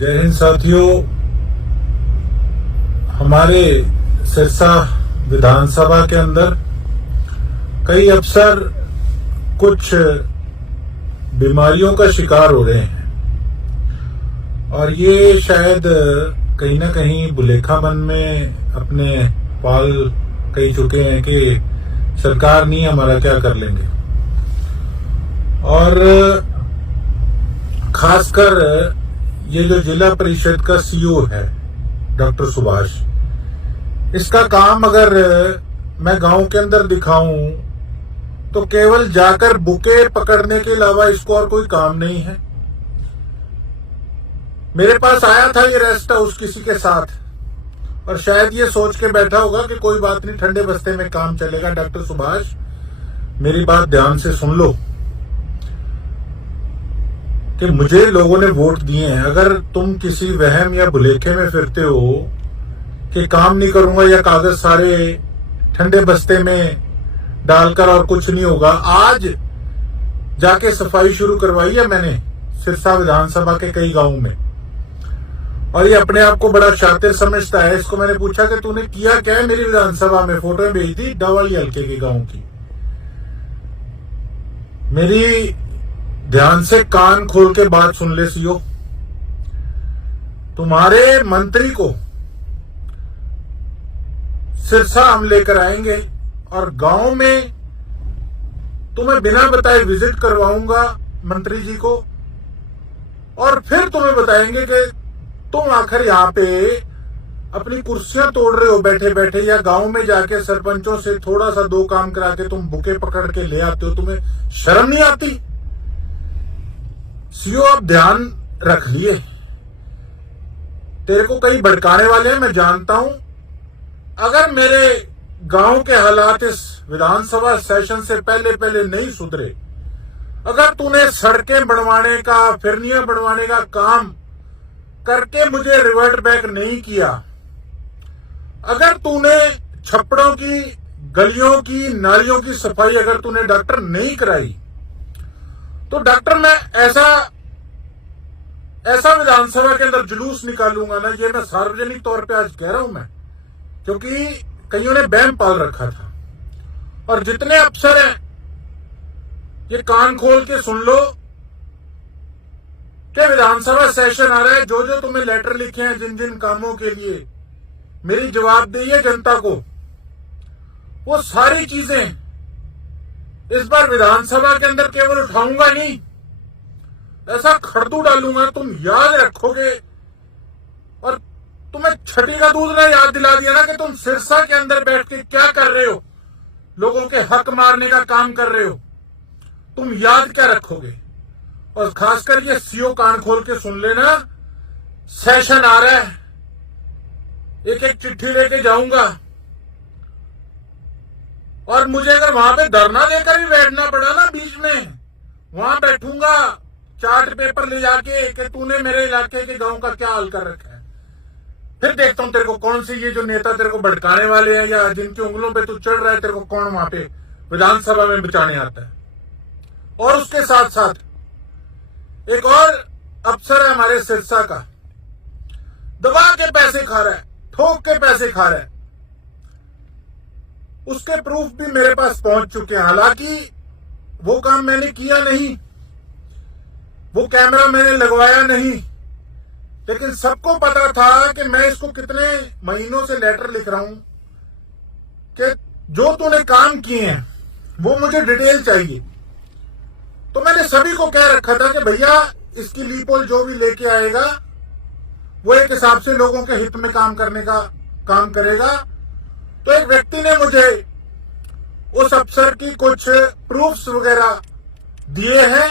जय हिंद साथियों। हमारे सिरसा विधानसभा के अंदर कई अफसर कुछ बीमारियों का शिकार हो रहे हैं और ये शायद कहीं ना कहीं बुलेखाबंद में अपने पाल कह चुके हैं कि सरकार नहीं, हमारा क्या कर लेंगे। और खासकर ये जो जिला परिषद का सीईओ है डॉक्टर सुभाष, इसका काम अगर मैं गांव के अंदर दिखाऊं तो केवल जाकर बुके पकड़ने के अलावा इसको और कोई काम नहीं है। मेरे पास आया था ये रेस्ट हाउस किसी के साथ और शायद ये सोच के बैठा होगा कि कोई बात नहीं, ठंडे बस्ते में काम चलेगा। डॉक्टर सुभाष, मेरी बात ध्यान से सुन लो कि मुझे लोगों ने वोट दिए हैं। अगर तुम किसी वहम या भुलेखे में फिरते हो कि काम नहीं करूंगा या कागज सारे ठंडे बस्ते में डालकर और कुछ नहीं होगा, आज जाके सफाई शुरू करवाई है मैंने सिरसा विधानसभा के कई गांवों में। और ये अपने आप को बड़ा शातिर समझता है। इसको मैंने पूछा कि तूने किया क्या है मेरी विधानसभा में, फोटो भेज दी डवाली हल्के के गांव की। मेरी ध्यान से कान खोल के बात सुन ले सीओ, तुम्हारे मंत्री को सिरसा हम लेकर आएंगे और गांव में तुम्हें बिना बताए विजिट करवाऊंगा मंत्री जी को, और फिर तुम्हें बताएंगे कि तुम आखिर यहां पे अपनी कुर्सियां तोड़ रहे हो बैठे बैठे, या गांव में जाके सरपंचों से थोड़ा सा दो काम करा के तुम बुके पकड़ के ले आते हो। तुम्हें शर्म नहीं आती? सीओ, अब ध्यान रख लिए, तेरे को कई भड़काने वाले हैं, मैं जानता हूं। अगर मेरे गांव के हालात इस विधानसभा सेशन से पहले पहले नहीं सुधरे, अगर तूने सड़कें बनवाने का, फिरनियां बनवाने का काम करके मुझे रिवर्ट बैक नहीं किया, अगर तूने छप्पड़ों की, गलियों की, नालियों की सफाई अगर तूने डॉक्टर नहीं कराई, तो डॉक्टर मैं ऐसा विधानसभा के अंदर जुलूस निकालूंगा ना, ये मैं सार्वजनिक तौर पे आज कह रहा हूं मैं, क्योंकि कईयों ने बैम पाल रखा था। और जितने अफसर हैं ये कान खोल के सुन लो कि विधानसभा सेशन आ रहा है। जो जो तुम्हें लेटर लिखे हैं जिन जिन कामों के लिए, मेरी जवाबदेही है जनता को, वो सारी चीजें इस बार विधानसभा के अंदर केवल उठाऊंगा नहीं, ऐसा खड़दू डालूंगा, तुम याद रखोगे। और तुम्हें छठी का दूध ने याद दिला दिया ना कि तुम सिरसा के अंदर बैठ के क्या कर रहे हो, लोगों के हक मारने का काम कर रहे हो, तुम याद क्या रखोगे। और खासकर ये सीओ कान खोल के सुन लेना, सेशन आ रहा है, एक एक चिट्ठी लेके जाऊंगा और मुझे अगर वहां पे धरना लेकर ही बैठना पड़ा ना, बीच में वहां बैठूंगा चार्ट पेपर ले जाके कि तूने मेरे इलाके के गांव का क्या हाल कर रखा है। फिर देखता हूं तेरे को कौन सी ये जो नेता तेरे को भड़काने वाले हैं या जिनकी उंगलों पे तू चढ़ रहा है, तेरे को कौन वहां पे विधानसभा में बचाने आता है। और उसके साथ साथ एक और अफसर है हमारे सिरसा का, दबा के पैसे खा रहा है, ठोक के पैसे खा रहा है। उसके प्रूफ भी मेरे पास पहुंच चुके हैं। हालांकि वो काम मैंने किया नहीं, वो कैमरा मैंने लगवाया नहीं, लेकिन सबको पता था कि मैं इसको कितने महीनों से लेटर लिख रहा हूं कि जो तूने काम किए हैं वो मुझे डिटेल चाहिए। तो मैंने सभी को कह रखा था कि भैया इसकी लीपोल जो भी लेके आएगा वो एक हिसाब से लोगों के हित में काम करने का काम करेगा। तो एक व्यक्ति ने मुझे उस अफसर की कुछ प्रूफ्स वगैरह दिए हैं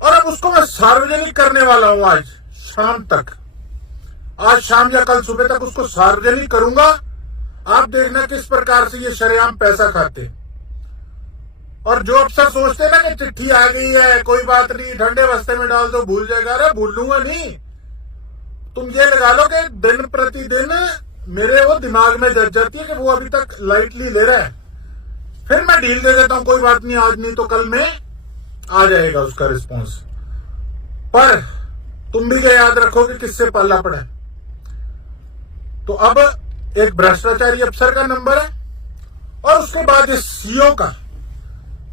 और अब उसको मैं सार्वजनिक करने वाला हूं। आज शाम तक, आज शाम या कल सुबह तक उसको सार्वजनिक करूंगा। आप देखना किस प्रकार से ये शरेआम पैसा खाते। और जो अफसर सोचते हैं ना कि चिट्ठी आ गई है, कोई बात नहीं, ठंडे बस्ते में डाल दो, भूल जाएगा, अरे भूल लूंगा नहीं। तुम ये लगा लो कि दिन प्रतिदिन मेरे वो दिमाग में जज जाती है कि वो अभी तक लाइटली ले रहा है, फिर मैं ढील दे देता हूं, कोई बात नहीं, आज नहीं तो कल में आ जाएगा उसका रिस्पॉन्स। पर तुम भी क्या याद रखोगे किससे पाला पड़ा है। तो अब एक भ्रष्टाचारी अफसर का नंबर है और उसके बाद इस सीओ का,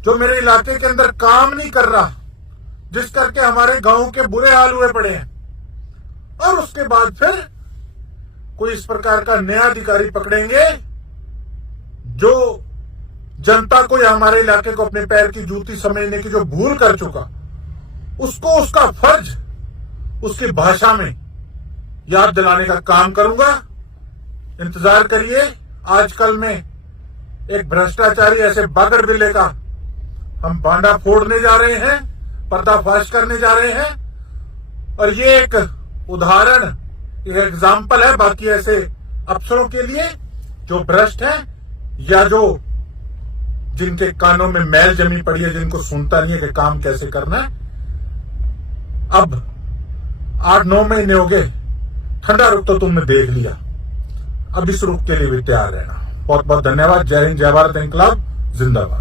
जो मेरे इलाके के अंदर काम नहीं कर रहा, जिस करके हमारे गांव के बुरे हाल हुए पड़े हैं। और उसके बाद फिर कोई इस प्रकार का नया अधिकारी पकड़ेंगे जो जनता को या हमारे इलाके को अपने पैर की जूती समझने की जो भूल कर चुका, उसको उसका फर्ज उसकी भाषा में याद दिलाने का काम करूंगा। इंतजार करिए। आजकल में एक भ्रष्टाचारी ऐसे बागर बिल्ले का हम बांडा फोड़ने जा रहे हैं, पर्दाफाश करने जा रहे हैं। और ये एक उदाहरण, एक एग्जाम्पल है बाकी ऐसे अफसरों के लिए जो भ्रष्ट हैं या जो जिनके कानों में मैल जमी पड़ी है, जिनको सुनता नहीं है कि काम कैसे करना है। अब 8-9 महीने हो गए, ठंडा रुख तो तुमने देख लिया, अब इस रुख के लिए भी तैयार रहना। बहुत बहुत धन्यवाद। जय हिंद, जय भारत, इंकलाब जिंदाबाद।